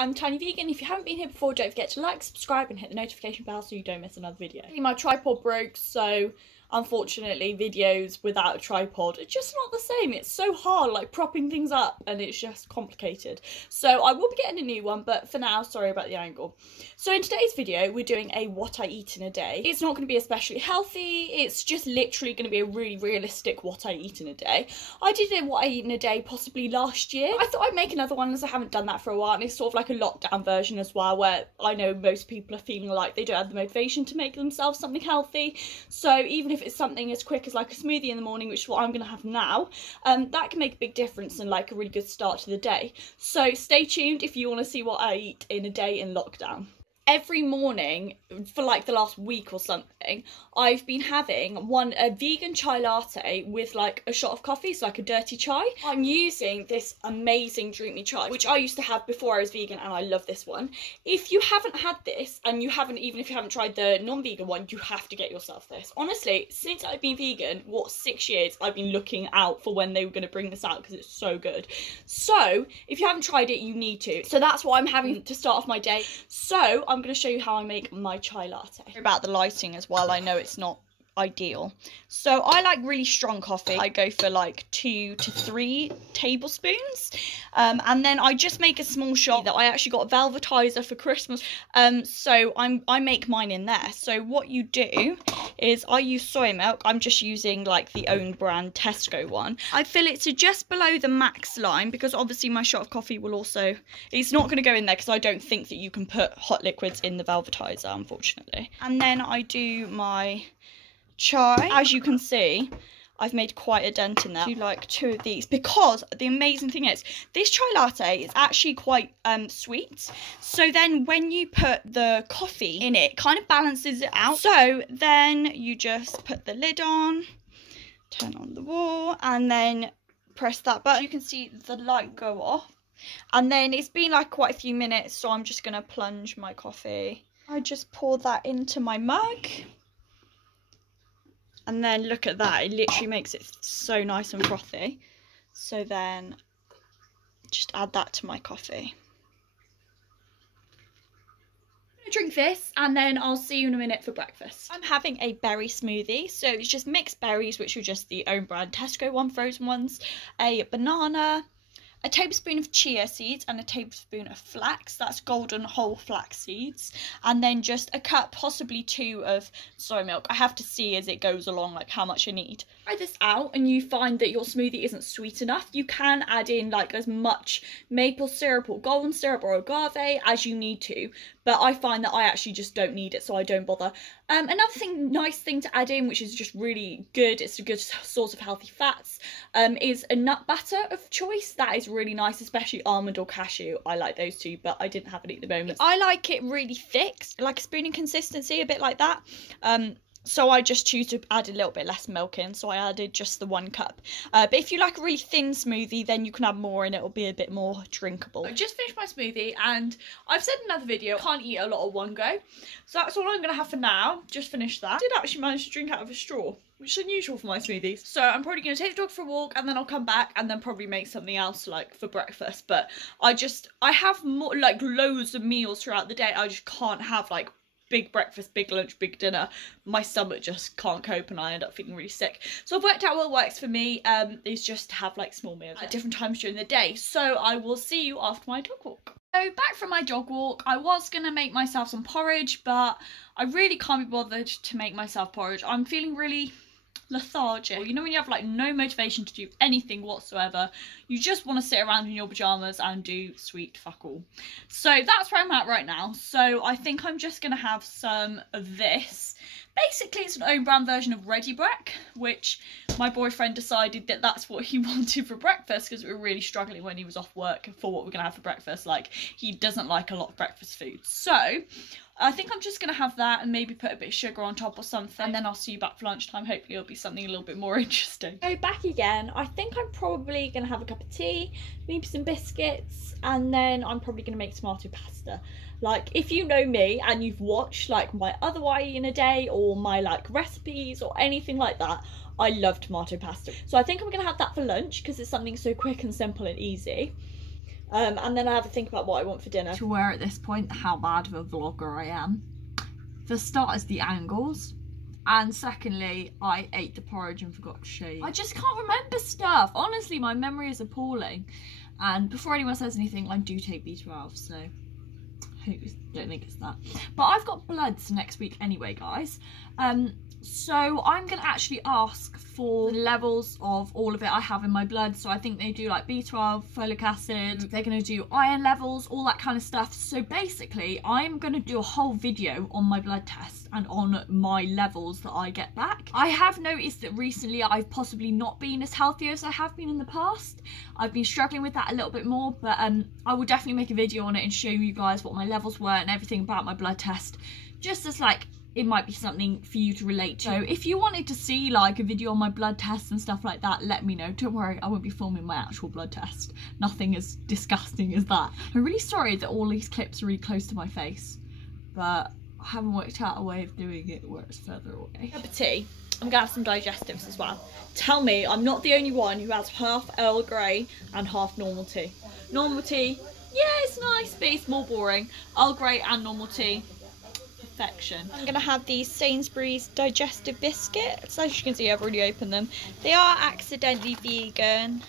I'm Tiny Vegan. If you haven't been here before, don't forget to like, subscribe and hit the notification bell so you don't miss another video. My tripod broke, so unfortunately videos without a tripod are just not the same. It's so hard, like propping things up, and it's just complicated. So I will be getting a new one, but for now, sorry about the angle. So in today's video, we're doing a what I eat in a day. It's not going to be especially healthy. It's just literally going to be a really realistic what I eat in a day. I did a what I eat in a day possibly last year. I thought I'd make another one as I haven't done that for a while, and it's sort of like a lockdown version as well, where I know most people are feeling like they don't have the motivation to make themselves something healthy. So even if it's something as quick as like a smoothie in the morning, which is what I'm going to have now, that can make a big difference and like a really good start to the day. So stay tuned if you want to see what I eat in a day in lockdown. Every morning for like the last week or something, I've been having a vegan chai latte with like a shot of coffee, so like a dirty chai. I'm using this amazing Drink Me chai, which I used to have before I was vegan, and I love this one. If you haven't had this, and even if you haven't tried the non-vegan one, you have to get yourself this. Honestly, since I've been vegan, 6 years, I've been looking out for when they were going to bring this out because it's so good. So if you haven't tried it, you need to. So that's what I'm having to start off my day. So I'm going to show you how I make my chai latte. About the lighting as well, I know it's not ideal. So I like really strong coffee. I go for like 2 to 3 tablespoons, and then I just make a small shot that I actually got a velvetizer for Christmas, so I make mine in there. So what you do is I use soy milk. I'm just using like the own brand Tesco one. I fill it to just below the max line, because obviously my shot of coffee will also, it's not going to go in there because I don't think that you can put hot liquids in the velvetizer, unfortunately. And then I do my chai. As you can see, I've made quite a dent in there. I do like 2 of these, because the amazing thing is this chai latte is actually quite sweet, so then when you put the coffee in, it kind of balances it out. So then you just put the lid on, turn on the wall, and then press that button. You can see the light go off, and then it's been like quite a few minutes, so I'm just gonna plunge my coffee. I just pour that into my mug. And then look at that, it literally makes it so nice and frothy. So then just add that to my coffee. I'm gonna drink this and then I'll see you in a minute for breakfast. I'm having a berry smoothie. So it's just mixed berries, which are just the own brand Tesco one, frozen ones, a banana, a tablespoon of chia seeds and a tablespoon of flax. That's golden whole flax seeds. And then just a cup, possibly 2 of soy milk. I have to see as it goes along like how much I need. Try this out and you find that your smoothie isn't sweet enough, you can add in like as much maple syrup or golden syrup or agave as you need to. But I find that I actually just don't need it, so I don't bother. Another nice thing to add in, which is just really good, it's a good source of healthy fats, is a nut butter of choice. That is really nice, especially almond or cashew. I like those two, but I didn't have any at the moment. I like it really thick, like a spooning consistency, a bit like that. So I just choose to add a little bit less milk in, so I added just the 1 cup. But if you like a really thin smoothie, then you can add more and it'll be a bit more drinkable. I just finished my smoothie, and I've said in another video, I can't eat a lot at one go. So that's all I'm going to have for now. Just finished that. I did actually manage to drink out of a straw, which is unusual for my smoothies. So I'm probably going to take the dog for a walk, and then I'll come back and then probably make something else like for breakfast. But I have more, like loads of meals throughout the day. I just can't have like big breakfast, big lunch, big dinner. My stomach just can't cope and I end up feeling really sick. So I've worked out what works for me is just to have like small meals at different times during the day. So I will see you after my dog walk. So back from my dog walk, I was going to make myself some porridge, but I really can't be bothered to make myself porridge. I'm feeling really lethargic. You know when you have like no motivation to do anything whatsoever, you just want to sit around in your pajamas and do sweet fuck all. So that's where I'm at right now. So I think I'm just gonna have some of this. Basically it's an own brand version of Ready Brek, which my boyfriend decided that that's what he wanted for breakfast, because we were really struggling when he was off work for what we're gonna have for breakfast. Like, he doesn't like a lot of breakfast food, so I think I'm just going to have that and maybe put a bit of sugar on top or something, and then I'll see you back for lunchtime. Hopefully it'll be something a little bit more interesting. So back again, I think I'm probably going to have a cup of tea, maybe some biscuits, and then I'm probably going to make tomato pasta. Like, if you know me and you've watched like my other what I eat in a day or my like recipes or anything like that, I love tomato pasta. So I think I'm going to have that for lunch because it's something so quick and simple and easy. And then I have to think about what I want for dinner. To aware at this point how bad of a vlogger I am. For starters, the angles. And secondly, I ate the porridge and forgot to shave. I just can't remember stuff. Honestly, my memory is appalling. And before anyone says anything, I do take B12, so I don't think it's that. But I've got bloods next week anyway, guys. So I'm going to actually ask for the levels of all of it I have in my blood. So I think they do like B12, folic acid, they're going to do iron levels, all that kind of stuff. So basically I'm going to do a whole video on my blood test and on my levels that I get back. I have noticed that recently I've possibly not been as healthy as I have been in the past. I've been struggling with that a little bit more, but I will definitely make a video on it and show you guys what my levels were and everything about my blood test, just as like it might be something for you to relate to. So if you wanted to see like a video on my blood tests and stuff like that, let me know. Don't worry, I won't be filming my actual blood test. Nothing as disgusting as that. I'm really sorry that all these clips are really close to my face, but I haven't worked out a way of doing it where it's further away. Cup of tea. I'm gonna have some digestives as well. Tell me I'm not the only one who has half Earl Grey and half normal tea. Normal tea, yeah, it's nice, but it's more boring. Earl Grey and normal tea, perfection. I'm gonna have these Sainsbury's Digestive biscuits. As you can see, I've already opened them. They are accidentally vegan,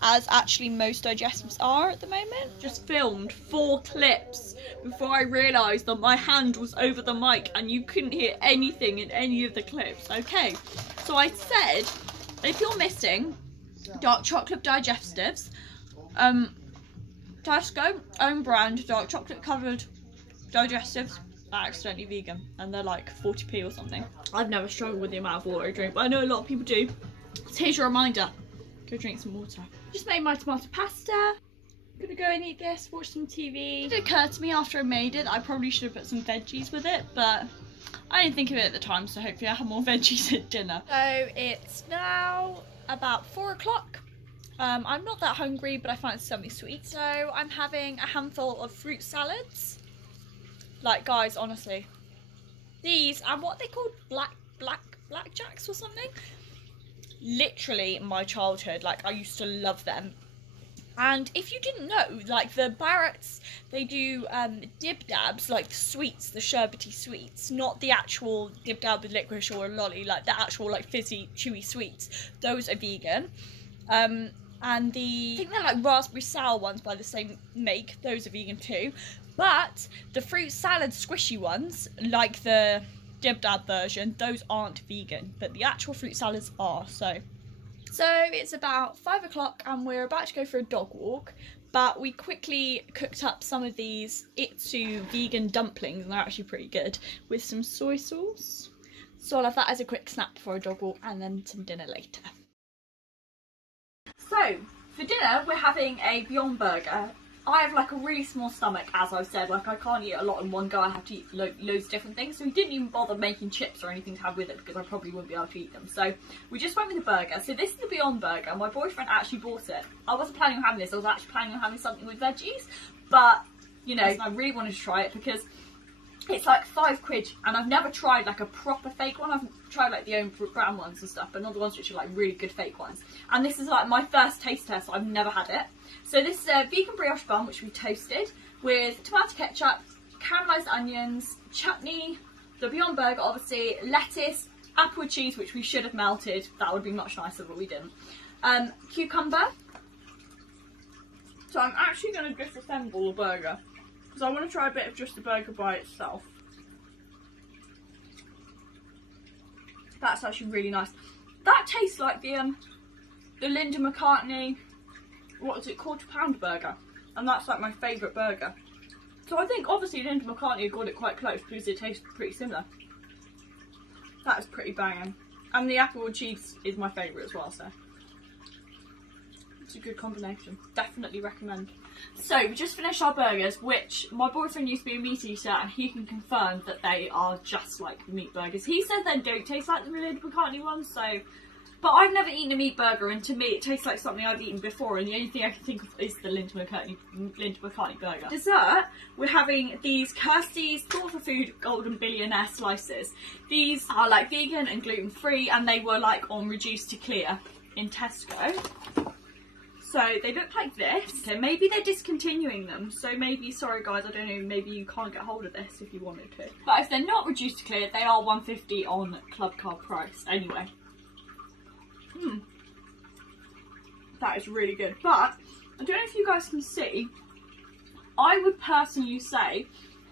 as actually most digestives are at the moment. Just filmed 4 clips before I realised that my hand was over the mic and you couldn't hear anything in any of the clips. Okay, so I said, if you're missing dark chocolate digestives, Tesco, own brand, dark chocolate covered digestives, are accidentally vegan, and they're like 40p or something. I've never struggled with the amount of water I drink, but I know a lot of people do. So here's your reminder, go drink some water. Just made my tomato pasta. Gonna go and eat this, watch some TV. It occurred to me after I made it, I probably should have put some veggies with it, but I didn't think of it at the time, so hopefully I have more veggies at dinner. So it's now about 4 o'clock. I'm not that hungry, but I find something sweet. So I'm having a handful of fruit salads. Like, guys, honestly, these and what they called blackjacks or something. Literally my childhood, like I used to love them. And if you didn't know, like the Barretts, they do dib dabs, like the sweets, the sherbety sweets, not the actual dib dab with licorice or a lolly, like the actual like fizzy chewy sweets. Those are vegan. And I think they're like raspberry sour ones by the same make, those are vegan too. But the fruit salad squishy ones, like the dib dab version, those aren't vegan, but the actual fruit salads are. So it's about 5 o'clock and we're about to go for a dog walk, but we quickly cooked up some of these Itsu vegan dumplings, and they're actually pretty good, with some soy sauce. So I'll have that as a quick snack before a dog walk, and then some dinner later. So for dinner we're having a Beyond Burger. I have like a really small stomach, as I've said, like I can't eat a lot in one go, I have to eat loads of different things, so we didn't even bother making chips or anything to have with it because I probably wouldn't be able to eat them. So we just went with the burger. So this is the Beyond Burger. My boyfriend actually bought it. I wasn't planning on having this, I was actually planning on having something with veggies, but you know, I really wanted to try it because it's like £5 and I've never tried like a proper fake one. I've tried like the own brand ones and stuff, but not the ones which are like really good fake ones. And this is like my first taste test, so I've never had it. So this is a vegan brioche bun which we toasted with tomato ketchup, caramelised onions, chutney, the Beyond Burger obviously, lettuce, apple cheese which we should have melted, that would be much nicer but we didn't, cucumber. So I'm actually going to disassemble the burger because I want to try a bit of just the burger by itself. That's actually really nice. That tastes like the Linda McCartney, what is it, £1/4 burger, and that's like my favourite burger. So I think obviously Linda McCartney got it quite close because it tastes pretty similar. That is pretty banging. And the apple and cheese is my favourite as well, so it's a good combination. Definitely recommend. So we just finished our burgers, which my boyfriend used to be a meat eater and he can confirm that they are just like meat burgers. He said they don't taste like the Linda McCartney ones, so... But I've never eaten a meat burger, and to me it tastes like something I've eaten before, and the only thing I can think of is the Linda McCartney burger. Dessert, we're having these Kirsty's Thought for Food Golden Billionaire slices. These are like vegan and gluten free, and they were like on reduced to clear in Tesco. So they look like this. Okay, maybe they're discontinuing them. So maybe, sorry guys, I don't know, maybe you can't get hold of this if you wanted to. But if they're not reduced to clear, they are £1.50 on club card price anyway. That is really good. But I don't know if you guys can see, I would personally say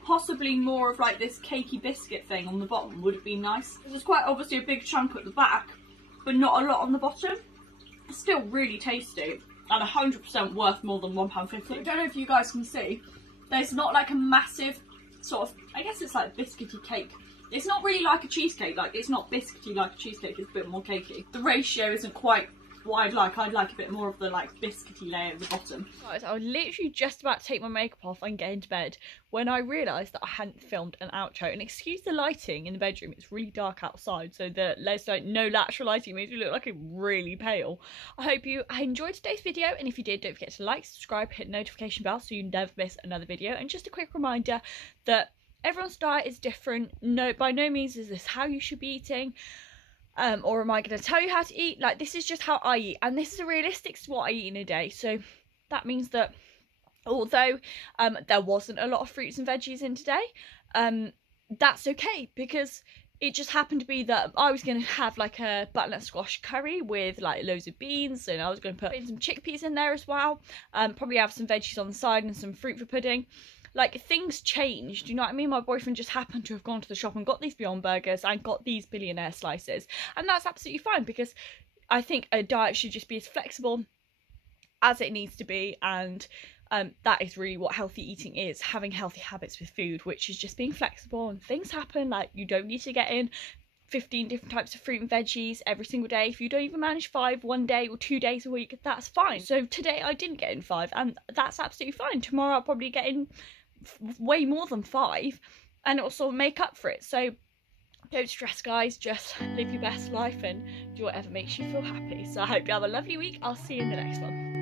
possibly more of like this cakey biscuit thing on the bottom would have been nice. There's quite obviously a big chunk at the back, but not a lot on the bottom. It's still really tasty and 100% worth more than £1.50. I don't know if you guys can see, there's not like a massive sort of, I guess it's like biscuity cake. It's not really like a cheesecake, like it's not biscuity like a cheesecake, it's a bit more cakey. The ratio isn't quite what I'd like a bit more of the like biscuity layer at the bottom. Guys, I was literally just about to take my makeup off and get into bed when I realised that I hadn't filmed an outro. And excuse the lighting in the bedroom, it's really dark outside, so there's like no natural lighting, makes me look like I'm really pale. I hope you enjoyed today's video, and if you did, don't forget to like, subscribe, hit the notification bell so you never miss another video. And just a quick reminder that everyone's diet is different. No, by no means is this how you should be eating. Or am I going to tell you how to eat? Like, this is just how I eat, and this is a realistic to what I eat in a day. So that means that although there wasn't a lot of fruits and veggies in today, that's okay, because it just happened to be that I was going to have like a butternut squash curry with like loads of beans, and I was going to put in some chickpeas in there as well. Probably have some veggies on the side and some fruit for pudding. Like, things changed, you know what I mean? My boyfriend just happened to have gone to the shop and got these Beyond Burgers and got these billionaire slices. And that's absolutely fine, because I think a diet should just be as flexible as it needs to be. And that is really what healthy eating is, having healthy habits with food, which is just being flexible. And things happen, like you don't need to get in 15 different types of fruit and veggies every single day. If you don't even manage 5 one day or 2 days a week, that's fine. So today I didn't get in 5, and that's absolutely fine. Tomorrow I'll probably get in way more than 5, and it'll sort of make up for it. So don't stress, guys, just live your best life and do whatever makes you feel happy. So I hope you have a lovely week. I'll see you in the next one.